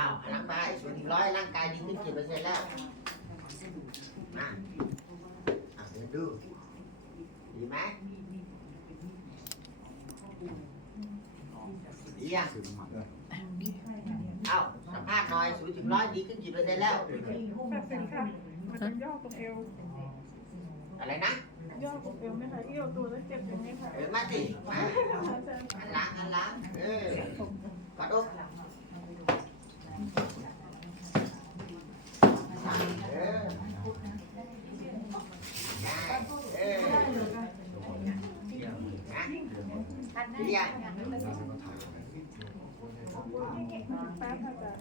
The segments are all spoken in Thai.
อ้าวหลังไปศูนย์ถึงร้อยร่างกายดีขึ้นกี่เปอร์เซ็นต์แล้วมาอะเดินดูดีไหมดียังเอ้าสัมภาษณ์หน่อยศูนย์ถึงร้อยดีขึ้นกี่เปอร์เซ็นต์แล้วแปดสิบค่ะมันจะย่อตรงเอวอะไรนะย่อตรงเอวไหมคะเอี้ยวตัวแล้วเจ็บอย่างนี้ค่ะเออมาสิมาอันหล้างอันหล้างเออกอดอกเออได้เออนะ ดียังแป๊บค่ะจ้ะ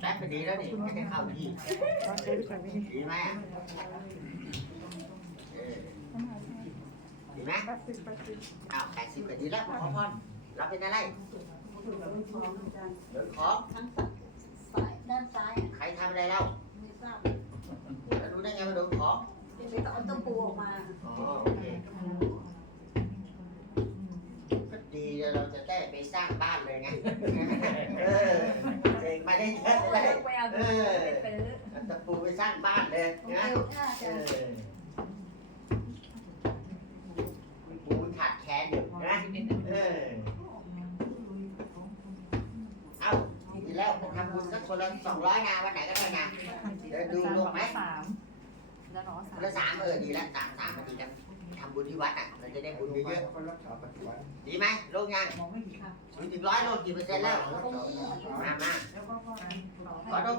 แป๊บไปดีแล้วนี่จะได้เข้าที่ดีไหมอะเออดีไหมอ้าวแปดสิบก็ดีแล้วขอพรเราเป็นอะไรเดินของทั้งสายด้านซ้ายใครทำอะไรเราไม่ทราบแล้วรู้ได้ไงว่าโดนของไปต่อเอาตะปูออกมาอ๋อโอเค สร้างบ้านเลยไงเออเองมาได้เยอะเลยไปเอาเออเอาตะปูไปสร้างบ้านเลยเอนะวน่าเอจะอปูมันขาดแคลนอยู่นะเออเอาดีแล้วไปทำบุญสักคนละสองร้อยนะวันไหนก็ได้นะเดี๋ยวดูลงไหมสามแล้วหรอคนละสามเออดีแล้วสามสามพอดีกันทำบุญ ที่วัดอะเราจะได้บุญเยอะๆดีไหมลงยังถึงถึงร้อยโลกี่เปอร์เซ็นต์แล้วมามาขอดู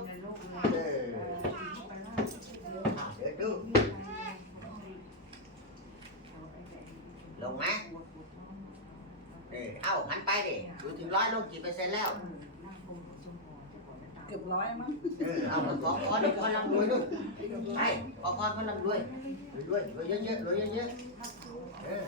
เออเอาเดี๋ยวดูลงไหมเออเอ้าหันไปดิดูถึงร้อยลงกี่เปอร์เซ็นต์แล้วเกือบร้อยมั้งเออเอามาขอพรขอร่ำรวยดูใช่ขอพรขอร่ำรวยรวยรวยรวยเยอะๆรวยเยอะๆ เออ